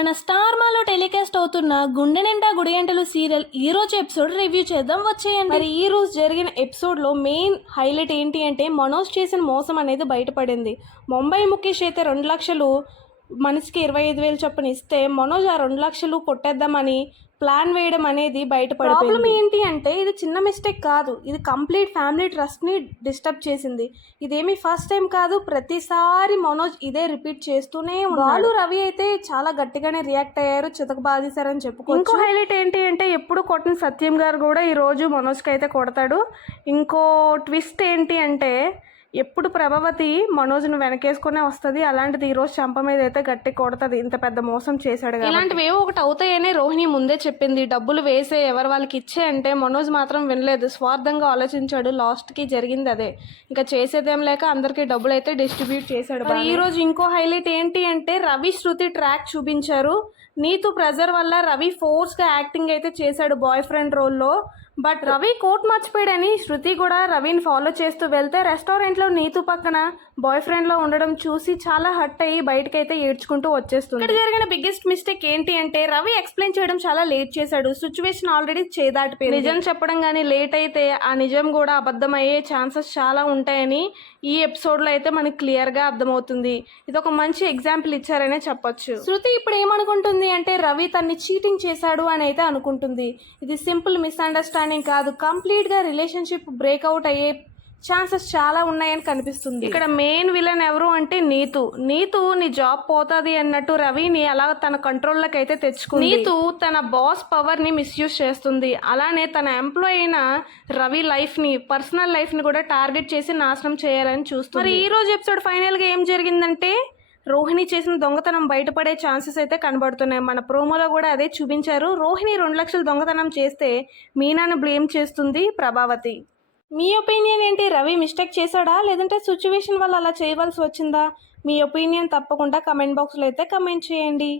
మన స్టార్ మాలో టెలికాస్ట్ అవుతున్న గుండె నిండా గుడిగంటలు సీరియల్ ఈ రోజు ఎపిసోడ్ రివ్యూ చేద్దాం వచ్చేయండి. మరి ఈ రోజు జరిగిన ఎపిసోడ్ లో మెయిన్ హైలైట్ ఏంటి అంటే మనోజ్ చేసిన మోసం అనేది బయటపడింది. ముంబై ముఖేష్ అయితే 2 లక్షలు మనిషికి 25,000 చొప్పున ఇస్తే మనోజ్ ఆ 2 లక్షలు కొట్టేద్దామని ప్లాన్ వేయడం అనేది బయటపడింది. ప్రాబ్లం ఏంటి అంటే ఇది చిన్న మిస్టేక్ కాదు, ఇది కంప్లీట్ ఫ్యామిలీ ట్రస్ట్ ని డిస్టర్బ్ చేసింది. ఇదేమి ఫస్ట్ టైం కాదు, ప్రతిసారి మనోజ్ ఇదే రిపీట్ చేస్తూనే ఉన్నాడు. రవి అయితే చాలా గట్టిగానే రియాక్ట్ అయ్యారు, చితక బాధేశారని చెప్పుకోవచ్చు. ఇంకో హైలైట్ ఏంటి అంటే ఎప్పుడు కొట్టిన సత్యం గారు కూడా ఈ రోజు మనోజ్కి అయితే కొడతాడు. ఇంకో ట్విస్ట్ ఏంటి అంటే ఎప్పుడు ప్రభావతి మనోజ్ను వెనకేసుకునే వస్తుంది, అలాంటిది ఈ రోజు చంప మీద అయితే గట్టి కొడుతుంది. ఇంత పెద్ద మోసం చేశాడు. ఇలాంటివి ఏవో ఒకటి అవుతాయని రోహిణి ముందే చెప్పింది. డబ్బులు వేసే ఎవరు వాళ్ళకి ఇచ్చే అంటే మనోజ్ మాత్రం వినలేదు, స్వార్థంగా ఆలోచించాడు. లాస్ట్ కి జరిగింది అదే. ఇంకా చేసేదేం లేక అందరికి డబ్బులు అయితే డిస్ట్రిబ్యూట్ చేశాడు. ఈ రోజు ఇంకో హైలైట్ ఏంటి అంటే రవి శృతి ట్రాక్ చూపించారు. నీతు ప్రెజర్ వల్ల రవి ఫోర్స్ గా యాక్టింగ్ అయితే చేశాడు బాయ్ ఫ్రెండ్ రోల్లో. బట్ రవి కోట్ మర్చిపోయాడని శృతి కూడా రవిని ఫాలో చేస్తూ వెళ్తే రెస్టారెంట్ లో నీతు పక్కన బాయ్ ఫ్రెండ్ లో ఉండడం చూసి చాలా హర్ట్ అయ్యి బయటకైతే ఏడ్చుకుంటూ వచ్చేస్తుంది. ఇక్కడ జరిగిన బిగ్గెస్ట్ మిస్టేక్ ఏంటి అంటే రవి ఎక్స్ప్లెయిన్ చేయడం చాలా లేట్ చేశాడు. సిచ్యువేషన్ ఆల్రెడీ చేదాటిపోయింది. నిజం చెప్పడం కానీ లేట్ అయితే ఆ నిజం కూడా అబద్ధం అయ్యే ఛాన్సెస్ చాలా ఉంటాయని ఈ ఎపిసోడ్ లో అయితే మనకి క్లియర్ గా అర్థమవుతుంది. ఇది ఒక మంచి ఎగ్జాంపుల్ ఇచ్చారనే చెప్పొచ్చు. శృతి ఇప్పుడు ఏమనుకుంటుంది అంటే రవి తన్ని చీటింగ్ చేశాడు అని అయితే అనుకుంటుంది. ఇది సింపుల్ మిస్అండర్స్టాండింగ్ కాదు, కంప్లీట్ గా రిలేషన్షిప్ బ్రేక్అవుట్ అయ్యే ఛాన్సెస్ చాలా ఉన్నాయని కనిపిస్తుంది. ఇక్కడ మెయిన్ విలన్ ఎవరు అంటే నీతు. నీ జాబ్ పోతుంది అన్నట్టు రవిని అలా తన కంట్రోల్లోకి అయితే తెచ్చుకుంది. నీతు తన బాస్ పవర్ ని మిస్యూజ్ చేస్తుంది. అలానే తన ఎంప్లాయ్ అయిన రవి లైఫ్ ని, పర్సనల్ లైఫ్ ని కూడా టార్గెట్ చేసి నాశనం చేయాలని చూస్తుంది. మరి ఈ రోజు ఎపిసోడ్ ఫైనల్ గా ఏం జరిగిందంటే రోహిణి చేసిన దొంగతనం బయటపడే ఛాన్సెస్ అయితే కనబడుతున్నాయి. మన ప్రోమోలో కూడా అదే చూపించారు. రోహిణి 2 లక్షలు దొంగతనం చేస్తే మీనాను బ్లేమ్ చేస్తుంది ప్రభావతి. మీ ఒపీనియన్ ఏంటి? రవి మిస్టేక్ చేశాడా లేదంటే సిచ్యువేషన్ వల్ల అలా చేయవలసి వచ్చిందా? మీ ఒపీనియన్ తప్పకుండా కమెంట్ బాక్స్లో అయితే కమెంట్ చేయండి.